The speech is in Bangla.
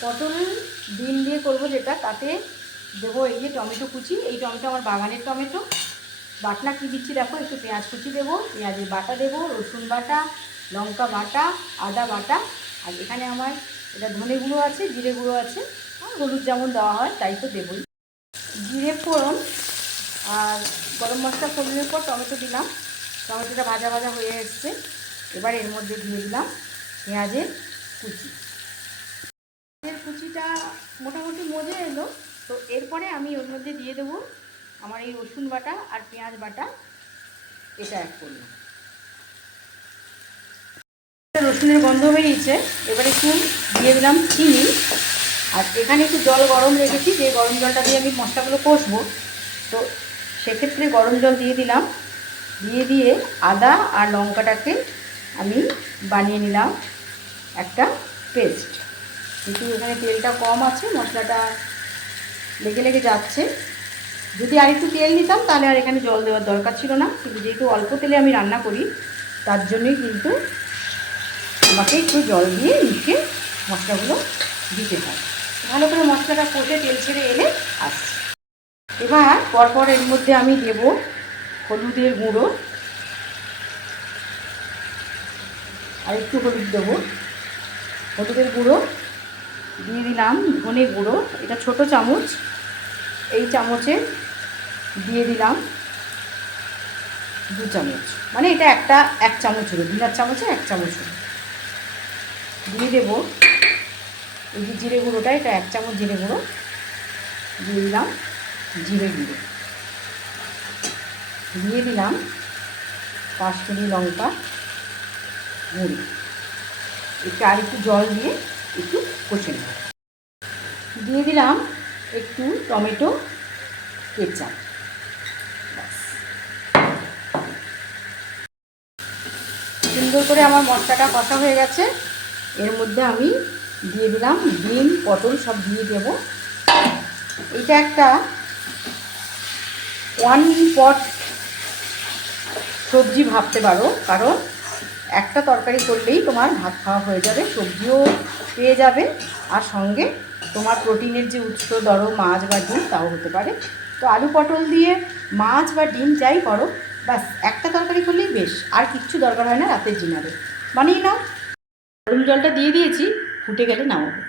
পটল ডিম দিয়ে করব যেটা, তাতে দেবো এই যে টমেটো কুচি। এই টমেটো আমার বাগানের টমেটো। বাটনা কী দিচ্ছি দেখো, একটু পেঁয়াজ কুচি দেবো, পেঁয়াজের বাটা দেবো, রসুন বাটা, লঙ্কা বাটা, আদা বাটা, আর এখানে আমার এটা ধনে গুঁড়ো আছে, জিরে গুঁড়ো আছে, আর হলুদ যেমন দেওয়া হয় তাই তো দেবই। জিরে ফোড়ন আর গরম মশলা ফোড়নের পর টমেটো দিলাম। টমেটোটা ভাজা ভাজা হয়ে এসছে। এবার এর মধ্যে দিয়ে দিলাম পেঁয়াজের কুচি। পেঁয়াজের কুচিটা মোটামুটি মজে এলো, তো এরপরে আমি ওর মধ্যে দিয়ে দেবো আমার এই রসুন বাটা আর পেঁয়াজ বাটা, এটা অ্যাড করলাম। রসুনের গন্ধ বেরিয়েছে, এবারে একটু দিয়ে দিলাম চিনি। আর এখানে একটু জল গরম রেখেছি, যে গরম জলটা দিয়ে আমি মশলাগুলো কষবো, তো সেক্ষেত্রে গরম জল দিয়ে দিলাম। দিয়ে আদা আর লঙ্কাটাকে আমি বানিয়ে নিলাম একটা পেস্ট। কিন্তু এখানে তেলটা কম আছে, মশলাটা লেগে লেগে যাচ্ছে। যদি আর একটু তেল দিতাম তাহলে আর এখানে জল দেওয়ার দরকার ছিল না, কিন্তু যেহেতু অল্প তেলে আমি রান্না করি তার জন্যই কিন্তু আমাকে একটু জল দিয়ে মিশিয়ে মশলাগুলো দিতে হয়। ভালো করে মশলাটা কষে তেল ছেড়ে এলে আসছে। এবার পরপর এর মধ্যে আমি দেব হলুদের গুঁড়ো, আর একটু হলুদ দেবো। হলুদের গুঁড়ো দিয়ে দিলাম, ধনে গুঁড়ো, এটা ছোট চামচ, এই চামচে দিয়ে দিলাম 2 চামচ, মানে এটা এক চামচ হলো, ডিনার চামচে 1 চামচ হলো। দিয়ে দেবো এই যে জিরে গুঁড়োটা, এটা 1 চামচ জিরে গুঁড়ো দিয়ে দিলাম। জিরে গুঁড়ো দিয়ে দিলাম, কাশ্মীরি লঙ্কা গুঁড়ো। একটু আর একটু জল দিয়ে একটু কষে নেব। দিয়ে দিলাম একটু টমেটো কেচাপ। সুন্দর করে আমার মশলাটা কষা হয়ে গেছে। এর মধ্যে আমি দিয়ে দিলাম ডিম, পটল সব দিয়ে দেবো। এটা একটা 1 পট সবজি ভাবতে পারো, কারণ একটা তরকারি করলেই তোমার ভাত খাওয়া হয়ে যাবে, সবজিও পেয়ে যাবে, আর সঙ্গে তোমার প্রোটিনের যে উৎস ধরো মাছ বা ডিম তাও হতে পারে। তো আলু পটল দিয়ে মাছ বা ডিম যাই করো, ব্যাস একটা তরকারি করলেই বেশ, আর কিচ্ছু দরকার হয় না রাতের ডিনারে। বানিয়ে নাও। গরম জলটা দিয়ে দিয়েছি, ফুটে গেলে নামাবো।